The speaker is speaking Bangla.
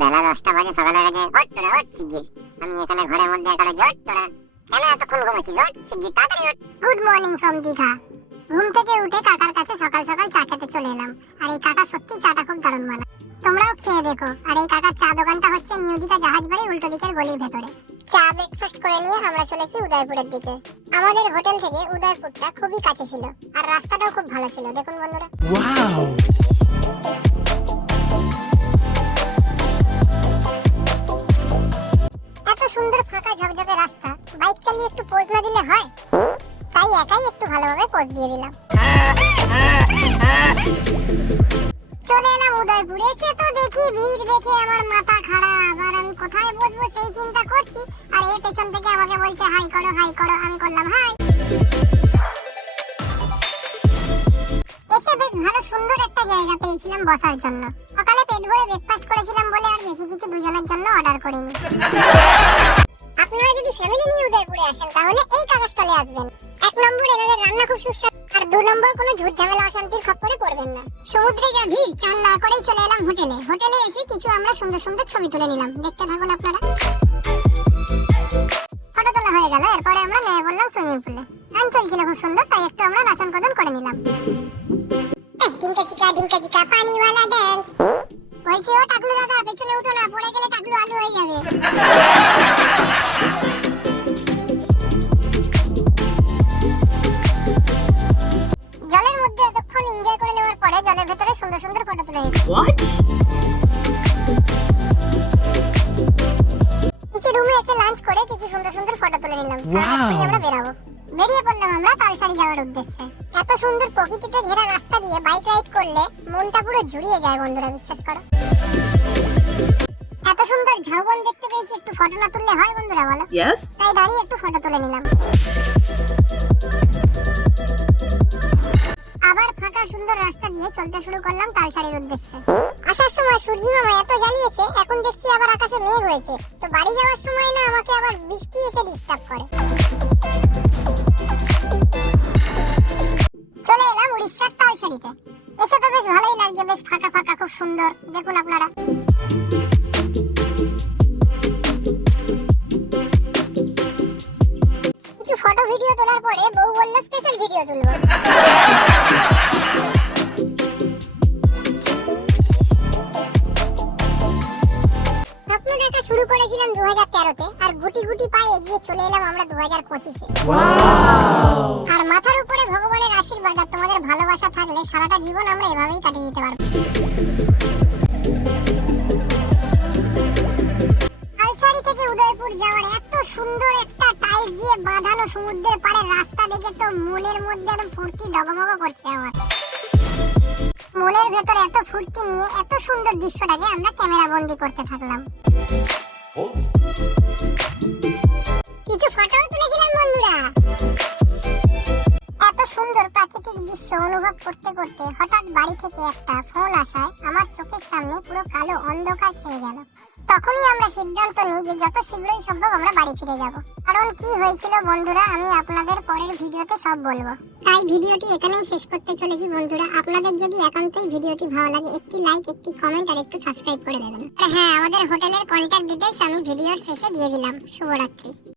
বেলা দশটা বাজে সকালে গেছে ওঠ তোরা ওঠ শিগগির। আমি এখানে ঘরের মধ্যে এখানে জট তোরা। কেন এতক্ষণ ঘুমাচ্ছিস? ওঠ শিগগির তাড়াতাড়ি ওঠ। Good morning from Digha. ঘুম থেকে উঠে কাকার কাছে সকাল সকাল চা খেতে চলে এলাম। আর এই কাকা সত্যি চাটা খুব দারুণ বানায়। তোমরাও খেয়ে দেখো। আর এই কাকার চা দোকানটা হচ্ছে নিউ দীঘা জাহাজ বাড়ি উল্টো দিকের গলির ভেতরে। চা ব্রেকফাস্ট করে নিয়ে আমরা চলেছি উদয়পুরের দিকে। আমাদের হোটেল থেকে উদয়পুরটা খুবই কাছে ছিল। আর রাস্তাটাও খুব ভালো ছিল। দেখুন বন্ধুরা। Wow! পোজ না দিলে হয়? তাই একাই একটু ভালোভাবে পোজ দিয়ে দিলাম। চলে এলাম উদয়পুর এসে তো দেখি ভিড় দেখে আমার মাথা খারাপ। আর আমি কোথায় বসবো সেই চিন্তা করছি। আর এই পেছন থেকে আমাকে বলছে, হাই করো হাই করো। আমি করলাম হাই। ভালো সুন্দর একটা জায়গা পেয়েছিলাম বসার জন্য। সকালে পেট ভরে ব্রেকফাস্ট করেছিলাম বলে আর বেশি কিছু দুজনের জন্য অর্ডার করিনি। আপনারা যদি ফ্যামিলি নিয়ে উদয়পুরে আসেন, তাহলে এই কাগজতলে আসবেন। এক নম্বর এনাদের রান্না খুব সুস্বাদু, আর দু নম্বর কোনো ঝুট ঝামেলা, অশান্তির খপ্পরে পড়বেন না। সমুদ্রে যা ভিড়, চান না করেই চলে এলাম হোটেলে। হোটেলে এসে কিছু আমরা সুন্দর সুন্দর ছবি তুলে নিলাম। দেখতে থাকুন আপনারা। ফটো তোলা হয়ে গেল, এরপরে আমরা নেমে পড়লাম সুইমিং পুলে। গান চলছিল খুব সুন্দর, তাই একটু আমরা নাচন কদন করে নিলাম। ডিঙ্কা চিকা ডিঙ্কা চিকা, পানিওয়ালা ড্যান্স বলছি, ও টাকলু দাদা, পেছনে উঠো না, পড়ে গেলে টাকলু আলু হয়ে যাবে। এনজয় করে নেওয়ার পরে জলের ভেতরে সুন্দর সুন্দর ফটো তুলে কিছু রুমে এসে লাঞ্চ করে কিছু সুন্দর সুন্দর ফটো তুলে নিলাম। আমরা বেরাবো। বেরিয়ে পড়লাম আমরা তালসারি যাওয়ার উদ্দেশ্যে। এত সুন্দর প্রকৃতিতে ঘেরা রাস্তা দিয়ে বাইক রাইড করলে মনটা পুরো জুড়িয়ে যায় বন্ধুরা বিশ্বাস করো। এত সুন্দর ঝাউবন দেখতে পেয়েছি একটু ফটো না তুললে হয় বন্ধুরা বলো? তাই দাঁড়িয়ে একটু ফটো তুলে নিলাম। দিয়ে চলতে শুরু করলাম তালসারির উদ্দেশ্যে। আসার সময় সূর্যি মামা এত জ্বালিয়েছে, এখন দেখছি আবার আকাশে মেঘ হয়েছে। তো বাড়ি যাওয়ার সময় না আমাকে আবার বৃষ্টি এসে ডিস্টার্ব করে। চলে এলাম উড়িষ্যার তালসারিতে এসে তো বেশ ভালোই লাগছে, বেশ ফাঁকা ফাঁকা, খুব সুন্দর। দেখুন আপনারা। কিছু ফটো ভিডিও তোলার পরে বউ বলল স্পেশাল ভিডিও তুলবো। শুরু করেছিলাম দু হাজার তেরোতে আর গুটি গুটি পায়ে এগিয়ে চলে এলাম আমরা দু হাজার পঁচিশে আর মাথার উপরে ভগবানের আশীর্বাদ আর তোমাদের ভালোবাসা থাকলে সারাটা জীবন আমরা এভাবেই কাটিয়ে দিতে পারব। আলসারি থেকে উদয়পুর যাওয়ার এত সুন্দর একটা টাইলস দিয়ে বাঁধানো সমুদ্রের পাড়ে রাস্তা দেখে তো মনের মধ্যে একদম ফুর্তি ডগমগ করছে আমার। মনের ভেতর এত ফুর্তি নিয়ে এত সুন্দর দৃশ্যটাকে আমরা ক্যামেরা বন্দি করতে থাকলাম। কিছু ফটো তুলেছিলাম বন্ধুরা। এত সুন্দর প্রাকৃতিক দৃশ্য অনুভব করতে করতে হঠাৎ বাড়ি থেকে একটা ফোন আসায় আমার চোখের সামনে পুরো কালো অন্ধকার ছেয়ে গেল। তখনই আমরা সিদ্ধান্ত নিই যে যত শীঘ্রই সম্ভব আমরা বাড়ি ফিরে যাব। কারণ কি হয়েছিল বন্ধুরা, আমি আপনাদের পরের ভিডিওতে সব বলব। তাই ভিডিওটি এখানেই শেষ করতে চলেছি বন্ধুরা। আপনাদের যদি একান্তই ভিডিওটি ভালো লাগে, একটি লাইক একটি কমেন্ট আর একটু সাবস্ক্রাইব করে দেবেন। হ্যাঁ আমাদের হোটেলের কন্ট্যাক্ট ডিটেলস আমি ভিডিওর শেষে দিয়ে দিলাম। শুভরাত্রি।